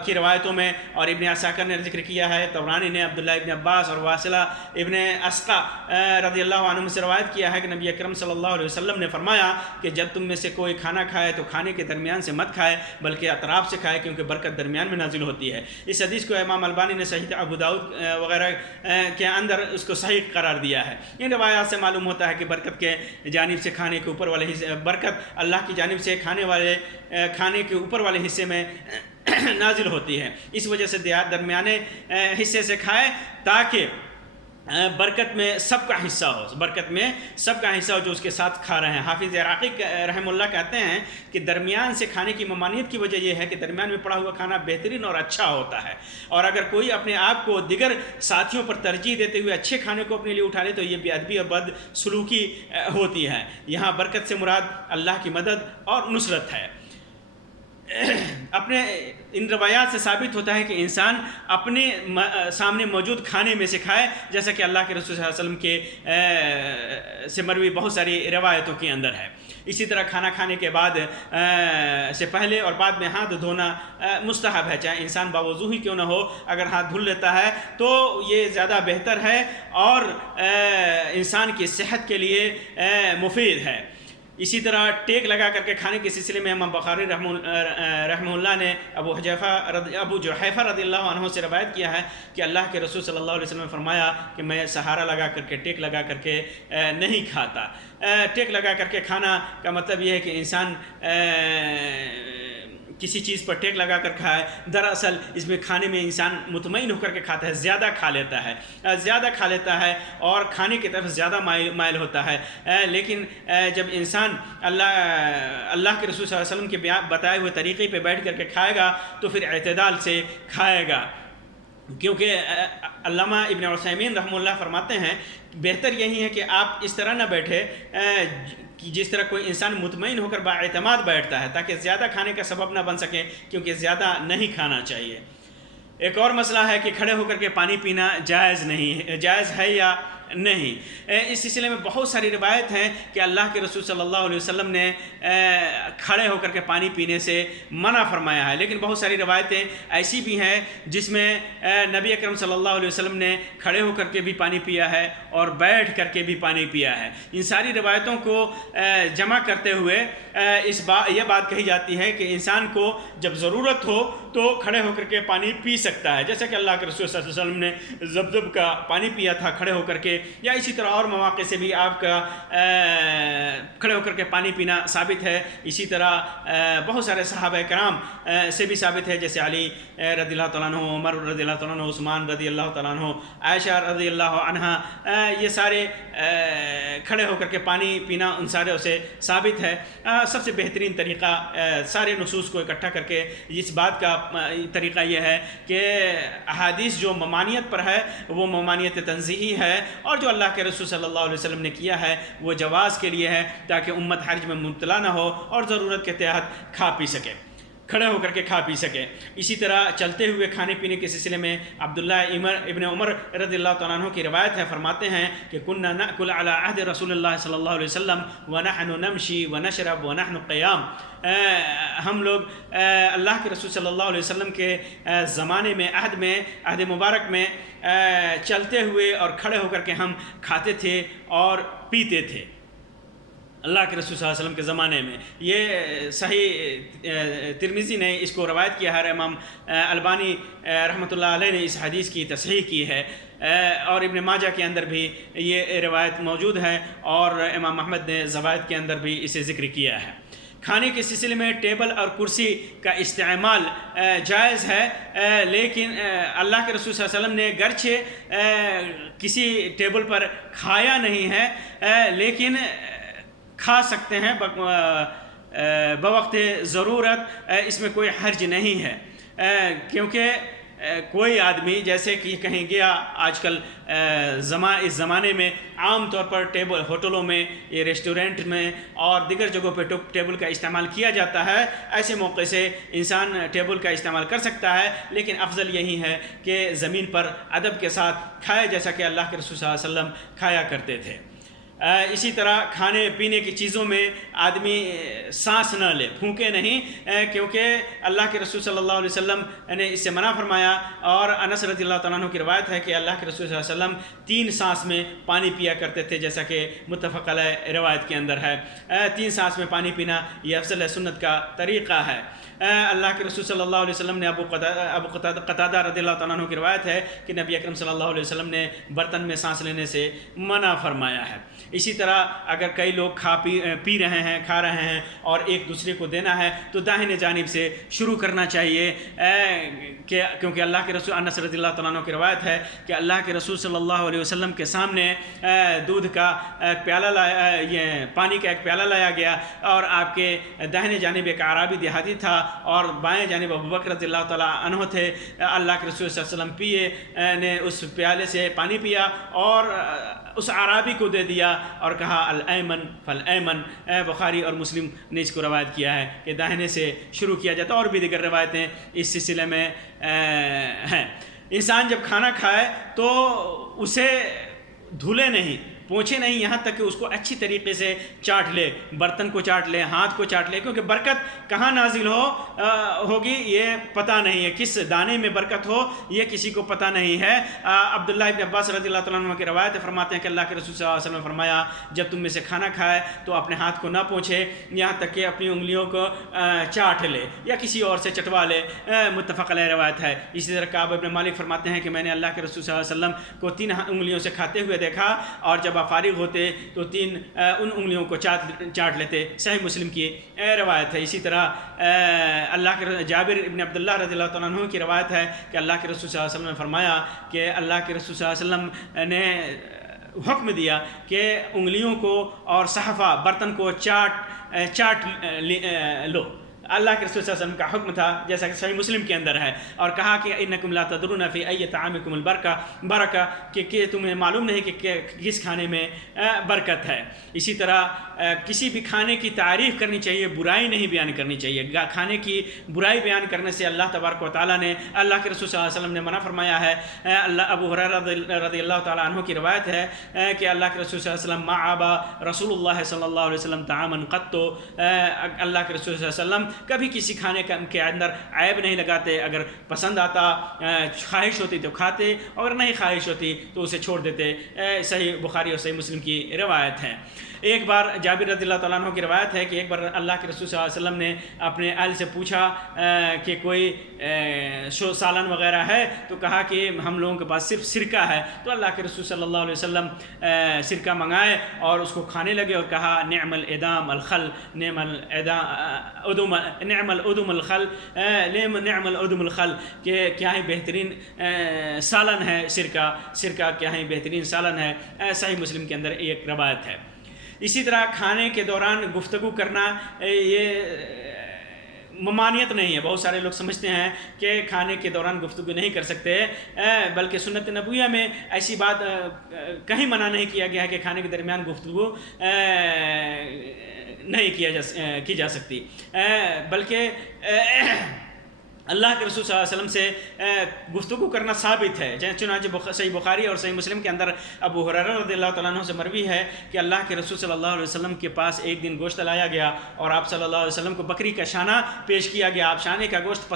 کی روایتوں میں، اور ابن عساکر نے ذکر کیا ہے، طبرانی نے عبداللہ ابن عباس اور واصلہ ابن اسقا رضی اللہ عنہ سے روایت کیا ہے کہ نبی اکرم صلی اللہ علیہ وسلم نے فرمایا کہ جب تم میں سے کوئی کھانا کھائے تو کھانے کے درمیان سے مت کھائے بلکہ اطراف سے کھائے، کیونکہ برکت درمیان میں نازل ہوتی ہے۔ اس حدیث کو امام البانی نے صحیح ابو داؤد وغیرہ کے اندر اس کو صحیح قرار دیا ہے۔ ان روایات سے معلوم ہوتا ہے کہ برکت کے جانب سے کھانے کے اوپر والے حصے، برکت اللہ کی جانب سے کھانے کے اوپر والے حصے میں نازل ہوتی ہے۔ اس وجہ سے درمیانے حصے سے کھائے تاکہ برکت میں سب کا حصہ ہو، برکت میں سب کا حصہ ہو جو اس کے ساتھ کھا رہے ہیں۔ حافظ عراقی رحمہ اللہ کہتے ہیں کہ درمیان سے کھانے کی ممانعت کی وجہ یہ ہے کہ درمیان میں پڑا ہوا کھانا بہترین اور اچھا ہوتا ہے، اور اگر کوئی اپنے آپ کو دیگر ساتھیوں پر ترجیح دیتے ہوئے اچھے کھانے کو اپنے لیے اٹھا لے تو یہ بے ادبی اور بد سلوکی ہوتی ہے۔ یہاں برکت سے مراد اللہ کی مدد اور نصرت ہے۔ اپنے ان روایات سے ثابت ہوتا ہے کہ انسان اپنے سامنے موجود کھانے میں سے کھائے، جیسا کہ اللہ کے رسول صلی اللہ علیہ وسلم کے سے مروی بہت ساری روایتوں کے اندر ہے۔ اسی طرح کھانا کھانے کے بعد سے پہلے اور بعد میں ہاتھ دھونا مستحب ہے، چاہے انسان باوضو ہی کیوں نہ ہو، اگر ہاتھ دھل لیتا ہے تو یہ زیادہ بہتر ہے اور انسان کی صحت کے لیے مفید ہے۔ اسی طرح ٹیک لگا کر کے کھانے کے سلسلے میں امام بخاری رحمہ اللہ نے ابو جحیفہ رضی اللہ عنہ سے روایت کیا ہے کہ اللہ کے رسول صلی اللہ علیہ وسلم نے فرمایا کہ میں سہارا لگا کر کے ٹیک لگا کر کے نہیں کھاتا۔ ٹیک لگا کر کے کھانا کا مطلب یہ ہے کہ انسان کسی چیز پر ٹیک لگا کر کھائے، دراصل اس میں کھانے میں انسان مطمئن ہو کر کے کھاتا ہے، زیادہ کھا لیتا ہے اور کھانے کی طرف زیادہ مائل ہوتا ہے۔ لیکن جب انسان اللہ کے رسول صلی اللہ علیہ وسلم کے بتائے ہوئے طریقے پہ بیٹھ کر کے کھائے گا تو پھر اعتدال سے کھائے گا، کیونکہ علامہ ابن عثیمین رحمہ اللہ فرماتے ہیں بہتر یہی ہے کہ آپ اس طرح نہ بیٹھے کہ جس طرح کوئی انسان مطمئن ہو کر بااعتماد بیٹھتا ہے، تاکہ زیادہ کھانے کا سبب نہ بن سکے، کیونکہ زیادہ نہیں کھانا چاہیے۔ ایک اور مسئلہ ہے کہ کھڑے ہو کر کے پانی پینا جائز ہے یا نہیں۔ اس سلسلے میں بہت ساری روایت ہیں کہ اللہ کے رسول صلی اللہ علیہ وسلم نے کھڑے ہو کر کے پانی پینے سے منع فرمایا ہے، لیکن بہت ساری روایتیں ایسی بھی ہیں جس میں نبی اکرم صلی اللہ علیہ وسلم نے کھڑے ہو کر کے بھی پانی پیا ہے اور بیٹھ کر کے بھی پانی پیا ہے۔ ان ساری روایتوں کو جمع کرتے ہوئے یہ بات کہی جاتی ہے کہ انسان کو جب ضرورت ہو تو کھڑے ہو کر کے پانی پی سکتا ہے، جیسا کہ اللہ کے رسول صلی اللہ علیہ وسلم نے زمزم کا پانی پیا تھا کھڑے ہو کر کے، یا اسی طرح اور مواقع سے بھی آپ کا کھڑے ہو کر کے پانی پینا ثابت ہے۔ اسی طرح بہت سارے صحابہ کرام سے بھی ثابت ہے، جیسے علی رضی اللہ تعالیٰ عنہ، عمر رضی اللہ تعالیٰ عنہ، عثمان رضی اللہ تعالیٰ عنہ، عائشہ رضی اللہ عنہا، یہ سارے کھڑے ہو کر کے پانی پینا ان سارے سے ثابت ہے۔ سب سے بہترین طریقہ سارے نصوص کو اکٹھا کر کے اس بات کا طریقہ یہ ہے کہ احادیث جو ممانعت پر ہے وہ ممانعت تنزیہی ہے، اور جو اللہ کے رسول صلی اللہ علیہ وسلم نے کیا ہے وہ جواز کے لیے ہے، تاکہ امت حرج میں مبتلا نہ ہو اور ضرورت کے تحت کھڑے ہو کر کے کھا پی سکے۔ اسی طرح چلتے ہوئے کھانے پینے کے سلسلے میں عبداللہ ابن عمر رضی اللہ تعالیٰ عنہ کی روایت ہے، فرماتے ہیں کہ كنا نأكل على عهد رسول اللہ صلی اللہ علیہ وسلم ونحن نمشي ونشرب ونحن قیام۔ ہم لوگ اللہ کے رسول صلی اللہ علیہ وسلم کے زمانے میں عہد مبارک میں چلتے ہوئے اور کھڑے ہو کر کے ہم کھاتے تھے اور پیتے تھے، اللہ کے رسول صلی اللہ علیہ وسلم کے زمانے میں۔ یہ صحیح ترمذی نے اس کو روایت کیا ہے، امام البانی رحمۃ اللہ علیہ نے اس حدیث کی تصحیح کی ہے، اور ابن ماجہ کے اندر بھی یہ روایت موجود ہے، اور امام احمد نے زوائد کے اندر بھی اسے ذکر کیا ہے۔ کھانے کے سلسلے میں ٹیبل اور کرسی کا استعمال جائز ہے، لیکن اللہ کے رسول صلی اللہ علیہ وسلم نے گرچہ کسی ٹیبل پر کھایا نہیں ہے، لیکن کھا سکتے ہیں بوقت ضرورت، اس میں کوئی حرج نہیں ہے، کیونکہ کوئی آدمی جیسے کہ کہیں گیا آج کل اس زمانے میں عام طور پر ہوٹلوں میں، یہ ریسٹورنٹ میں اور دیگر جگہوں پہ ٹیبل کا استعمال کیا جاتا ہے، ایسے موقع سے انسان ٹیبل کا استعمال کر سکتا ہے، لیکن افضل یہی ہے کہ زمین پر ادب کے ساتھ کھائے، جیسا کہ اللہ کے رسول صلی اللہ علیہ وسلم کھایا کرتے تھے۔ اسی طرح کھانے پینے کی چیزوں میں آدمی سانس نہ لے، پھونکے نہیں، کیونکہ اللہ کے رسول صلی اللہ علیہ وسلم نے اس سے منع فرمایا، اور انس رضی اللہ تعالیٰ عنہ کی روایت ہے کہ اللہ کے رسول صلی اللہ علیہ وسلم 3 سانس میں پانی پیا کرتے تھے، جیسا کہ متفق علیہ روایت کے اندر ہے۔ 3 سانس میں پانی پینا یہ افضل سنت کا طریقہ ہے۔ اللہ کے رسول صلی اللہ علیہ وسلم نے ابو قتادہ رضی اللہ تعالیٰ عنہ کی روایت ہے کہ نبی اکرم صلی اللہ علیہ وسلم نے برتن میں سانس لینے سے منع فرمایا ہے۔ اسی طرح اگر کئی لوگ کھا رہے ہیں اور ایک دوسرے کو دینا ہے تو داہنے جانب سے شروع کرنا چاہیے، کیونکہ اللہ کے رسول انس رضی اللہ تعالیٰ عنہ کی روایت ہے کہ اللہ کے رسول صلی اللہ علیہ وسلم کے سامنے دودھ کا پانی کا ایک پیالہ لایا گیا، اور آپ کے داہنے جانب ایک اعرابی دیہاتی تھا اور بائیں جانب ابوبکر رضی اللہ تعالیٰ عنہ تھے۔ اللہ کے رسول صلی اللہ علیہ وسلم نے اس پیالے سے پانی پیا اور اس اعرابی کو دے دیا اور کہا الایمن فالایمن۔ بخاری اور مسلم نے اس کو روایت کیا ہے کہ داہنے سے شروع کیا جاتا ہے، اور بھی دیگر روایتیں اس سلسلے میں ہیں۔ انسان جب کھانا کھائے تو اسے دھلے نہیں، پوچھے نہیں یہاں تک کہ اس کو اچھی طریقے سے چاٹ لے، برتن کو چاٹ لے، ہاتھ کو چاٹ لے، کیونکہ برکت کہاں نازل ہوگی یہ پتہ نہیں ہے، کس دانے میں برکت ہو یہ کسی کو پتہ نہیں ہے۔ عبداللہ ابن عباس رضی اللہ تعالیٰ عنہ کی روایت فرماتے ہیں کہ اللہ کے رسول صلی اللہ علیہ وسلم نے فرمایا جب تم میں سے کھانا کھائے تو اپنے ہاتھ کو نہ پوچھے یہاں تک کہ اپنی انگلیوں کو چاٹ لے یا کسی اور سے چٹوا لے، متفق علیہ روایت ہے۔ اسی طرح کعب ابن مالک فرماتے ہیں کہ میں نے اللہ کے رسول صلی اللہ علیہ وسلم کو 3 انگلیوں سے کھاتے ہوئے دیکھا، اور جب آپ فارغ ہوتے تو 3 ان انگلیوں کو چاٹ لیتے، صحیح مسلم کی روایت ہے۔ اسی طرح اللہ کے جابر ابن عبداللہ رضی اللہ تعالیٰ عنہ کی روایت ہے کہ اللہ کے رسول صلی اللہ علیہ وسلم نے فرمایا کہ اللہ کے رسول صلی اللہ علیہ وسلم نے حکم دیا کہ انگلیوں کو اور صحفہ برتن کو چاٹ لو۔ اللہ کے رسول صلی اللہ علیہ وسلم کا حکم تھا جیسا کہ صحیح مسلم کے اندر ہے، اور کہا کہ انکم لا تدرون فی ای طعامکم البرکہ کہ تمہیں معلوم نہیں کہ کس کھانے میں برکت ہے۔ اسی طرح کسی بھی کھانے کی تعریف کرنی چاہیے، برائی نہیں بیان کرنی چاہیے۔ کھانے کی برائی بیان کرنے سے اللہ تبارک و تعالیٰ نے، اللہ کے رسول صلی اللہ علیہ وسلم نے منع فرمایا ہے۔ ابو ہریرہ رضی اللہ تعالیٰ عنہ کی روایت ہے کہ اللہ کے رسول صلی اللہ علیہ وسلم ما عابا رسول اللہ صلی اللہ علیہ وسلم طعاما قط، اللہ کے رسول صلی اللہ علیہ وسلم کبھی کسی کھانے کے اندر عیب نہیں لگاتے، اگر پسند آتا خواہش ہوتی تو کھاتے، اگر نہیں خواہش ہوتی تو اسے چھوڑ دیتے۔ صحیح بخاری اور صحیح مسلم کی روایت ہے۔ ایک بار جابر رضی اللہ تعالیٰ عنہ کی روایت ہے کہ ایک بار اللہ کے رسول صلی اللہ علیہ وسلم نے اپنے اہل سے پوچھا کہ کوئی سالن وغیرہ ہے، تو کہا کہ ہم لوگوں کے پاس صرف سرکہ ہے، تو اللہ کے رسول صلی اللہ علیہ وسلم سرکہ منگائے اور اس کو کھانے لگے اور کہا نعم الادام الخل، نعم الادم الخل، نعم الادم الخل، کہ کیا ہی بہترین سالن ہے سرکہ کیا ہی بہترین سالن ہے۔ صحیح مسلم کے اندر ایک روایت ہے۔ اسی طرح کھانے کے دوران گفتگو کرنا یہ ممانعت نہیں ہے۔ بہت سارے لوگ سمجھتے ہیں کہ کھانے کے دوران گفتگو نہیں کر سکتے، بلکہ سنت نبویہ میں ایسی بات کہیں منع نہیں کیا گیا ہے کہ کھانے کے درمیان گفتگو نہیں کی جا سکتی، بلکہ اللہ کے رسول صلی اللہ علیہ وسلم سے گفتگو کرنا ثابت ہے۔ چنانچہ صحیح بخاری اور صحیح مسلم کے اندر ابو ہریرہ رضی اللہ تعالیٰ عنہ سے مروی ہے کہ اللہ کے رسول صلی اللہ علیہ وسلم کے پاس ایک دن گوشت لایا گیا اور آپ صلی اللہ علیہ وسلم کو بکری کا شانہ پیش کیا گیا۔ آپ شانے کا گوشت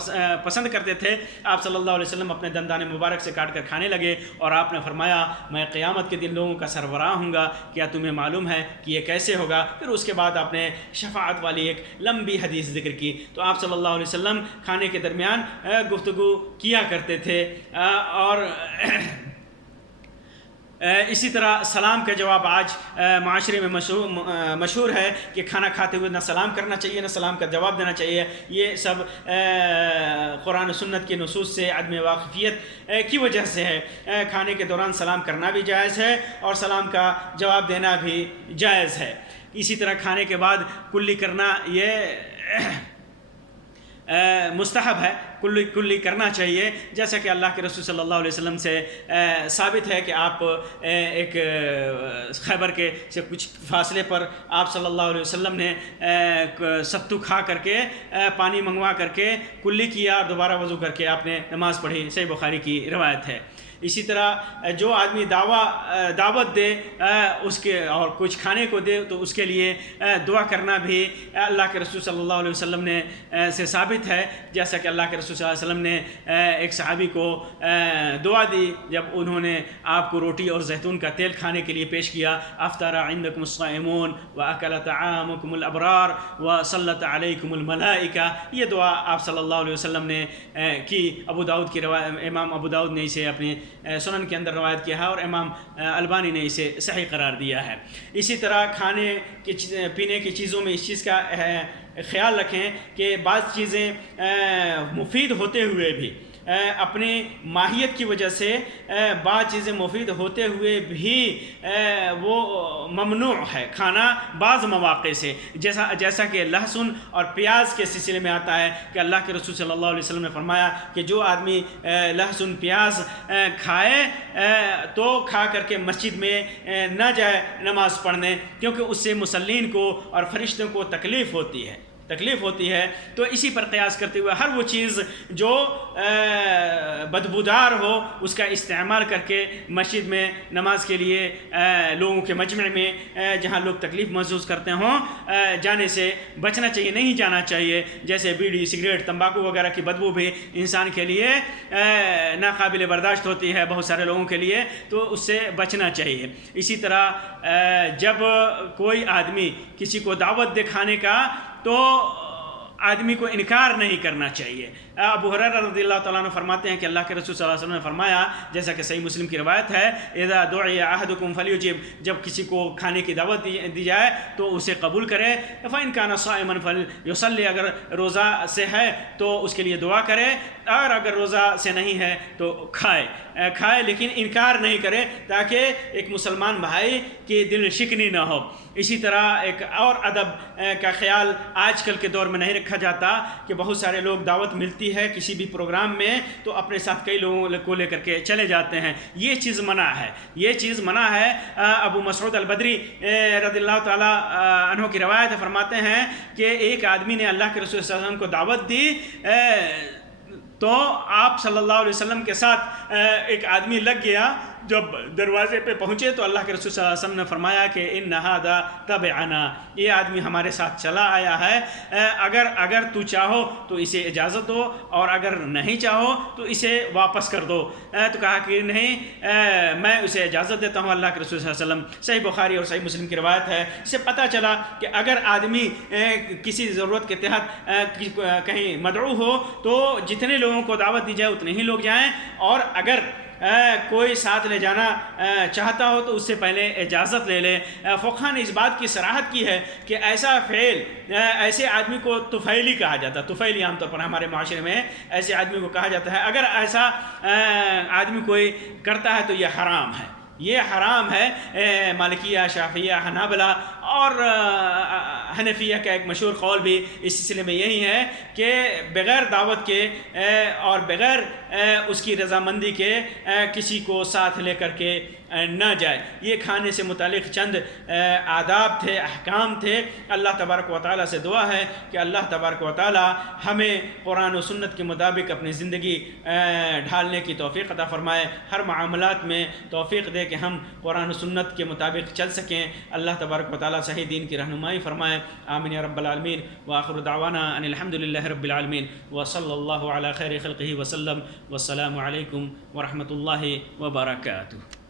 پسند کرتے تھے، آپ صلی اللہ علیہ وسلم اپنے دندان مبارک سے کاٹ کر کھانے لگے اور آپ نے فرمایا میں قیامت کے دن لوگوں کا سربراہ ہوں گا، کیا تمہیں معلوم ہے کہ یہ کیسے ہوگا؟ پھر اس کے بعد آپ نے شفاعت والی ایک لمبی حدیث ذکر کی۔ تو آپ صلی اللہ علیہ وسلم کھانے کے درمیان گفتگو کیا کرتے تھے، اور اسی طرح سلام کا جواب آج معاشرے میں مشہور ہے کہ کھانا کھاتے ہوئے نہ سلام کرنا چاہیے نہ سلام کا جواب دینا چاہیے۔ یہ سب قرآن و سنت کی نصوص سے عدم واقفیت کی وجہ سے ہے۔ کھانے کے دوران سلام کرنا بھی جائز ہے اور سلام کا جواب دینا بھی جائز ہے۔ اسی طرح کھانے کے بعد کلی کرنا یہ مستحب ہے، کلی کرنا چاہیے، جیسا کہ اللہ کے رسول صلی اللہ علیہ وسلم سے ثابت ہے کہ آپ ایک خیبر کے سے کچھ فاصلے پر آپ صلی اللہ علیہ وسلم نے ستو کھا کر کے پانی منگوا کر کے کلی کیا اور دوبارہ وضو کر کے آپ نے نماز پڑھی، صحیح بخاری کی روایت ہے۔ اسی طرح جو آدمی دعوت دے اس کے اور کچھ کھانے کو دے تو اس کے لیے دعا کرنا بھی اللہ کے رسول صلی اللہ علیہ وسلم نے سے ثابت ہے، جیسا کہ اللہ کے رسول صلی اللہ علیہ وسلم نے ایک صحابی کو دعا دی جب انہوں نے آپ کو روٹی اور زیتون کا تیل کھانے کے لیے پیش کیا، افطر عندکم الصائمون واکل طعامکم الابرار وصلت علیکم الملائکہ، یہ دعا آپ صلی اللہ علیہ وسلم نے کی۔ ابو داؤد کی روایت، امام ابو داؤد نے اسے اپنے سنن کے اندر روایت کیا ہے اور امام البانی نے اسے صحیح قرار دیا ہے۔ اسی طرح کھانے پینے کی چیزوں میں اس چیز کا خیال رکھیں کہ بعض چیزیں مفید ہوتے ہوئے بھی اپنی ماہیت کی وجہ سے بعض چیزیں مفید ہوتے ہوئے بھی وہ ممنوع ہے کھانا بعض مواقع سے، جیسا کہ لہسن اور پیاز کے سلسلے میں آتا ہے کہ اللہ کے رسول صلی اللہ علیہ وسلم نے فرمایا کہ جو آدمی لہسن پیاز کھائے تو کھا کر کے مسجد میں نہ جائے نماز پڑھنے، کیونکہ اس سے مصلین کو اور فرشتوں کو تکلیف ہوتی ہے۔ تکلیف ہوتی ہے، تو اسی پر قیاس کرتے ہوئے ہر وہ چیز جو بدبودار ہو اس کا استعمال کر کے مسجد میں نماز کے لیے لوگوں کے مجمع میں جہاں لوگ تکلیف محسوس کرتے ہوں جانے سے بچنا چاہیے، نہیں جانا چاہیے. جیسے بیڑی، سگریٹ، تمباکو وغیرہ کی بدبو بھی انسان کے لیے ناقابل برداشت ہوتی ہے بہت سارے لوگوں کے لیے، تو اس سے بچنا چاہیے. اسی طرح جب کوئی آدمی کسی کو دعوت دے کھانے کا تو آدمی کو انکار نہیں کرنا چاہیے. ابو ہریرہ رضی اللہ تعالیٰ عنہ فرماتے ہیں کہ اللہ کے رسول صلی اللہ علیہ وسلم نے فرمایا، جیسا کہ صحیح مسلم کی روایت ہے، اذا دعی احدکم فلیجب، جب کسی کو کھانے کی دعوت دی جائے تو اسے قبول کرے. فإن كان صائما فليصلي، اگر روزہ سے ہے تو اس کے لیے دعا کرے، اور اگر روزہ سے نہیں ہے تو کھائے لیکن انکار نہیں کرے، تاکہ ایک مسلمان بھائی کی دل شکنی نہ ہو. اسی طرح ایک اور ادب کا خیال آج کل کے دور میں نہیں رکھا جاتا کہ بہت سارے لوگ دعوت ملتی ہے کسی بھی پروگرام میں تو اپنے ساتھ کئی لوگوں کو لے کر کے چلے جاتے ہیں. یہ چیز منع ہے، یہ چیز منع ہے. ابو مسعود البدری رضی اللہ تعالیٰ عنہ کی روایت ہے، فرماتے ہیں کہ ایک آدمی نے اللہ کے رسول صلی اللہ علیہ وسلم کو دعوت دی، تو آپ صلی اللہ علیہ وسلم کے ساتھ ایک آدمی لگ گیا. جب دروازے پہ پہنچے تو اللہ کے رسول صلی اللہ علیہ وسلم نے فرمایا کہ ان ھذا تبعنا، یہ آدمی ہمارے ساتھ چلا آیا ہے، اگر تو چاہو تو اسے اجازت دو، اور اگر نہیں چاہو تو اسے واپس کر دو. تو کہا کہ نہیں، میں اسے اجازت دیتا ہوں. اللہ کے رسول صلی اللہ علیہ وسلم، صحیح بخاری اور صحیح مسلم کی روایت ہے. اس سے پتہ چلا کہ اگر آدمی کسی ضرورت کے تحت کہیں مدعو ہو تو جتنے لوگوں کو دعوت دی جائے اتنے ہی لوگ جائیں، اور اگر کوئی ساتھ لے جانا چاہتا ہو تو اس سے پہلے اجازت لے لے. فقہاء نے اس بات کی صراحت کی ہے کہ ایسا فعل، ایسے آدمی کو طفیلی کہا جاتا ہے. طفیلی عام طور پر ہمارے معاشرے میں ایسے آدمی کو کہا جاتا ہے. اگر ایسا آدمی کوئی کرتا ہے تو یہ حرام ہے، یہ حرام ہے. مالکیہ، شافعیہ، حنابلہ اور حنفیہ کا ایک مشہور قول بھی اس سلسلے میں یہی ہے کہ بغیر دعوت کے اور بغیر اس کی رضامندی کے کسی کو ساتھ لے کر کے نہ جائے. یہ کھانے سے متعلق چند آداب تھے، احکام تھے. اللہ تبارک و تعالیٰ سے دعا ہے کہ اللہ تبارک و تعالیٰ ہمیں قرآن و سنت کے مطابق اپنی زندگی ڈھالنے کی توفیق عطا فرمائے، ہر معاملات میں توفیق دے کہ ہم قرآن و سنت کے مطابق چل سکیں. اللہ تبارک و تعالیٰ صحیح دین کی رہنمائی فرمائے. آمین یا رب العالمین. وآخر دعوانا ان الحمد للہ رب العالمین، وصلی اللہ علی خیر خلقہ وسلم. والسلام علیکم ورحمۃ اللہ وبرکاتہ.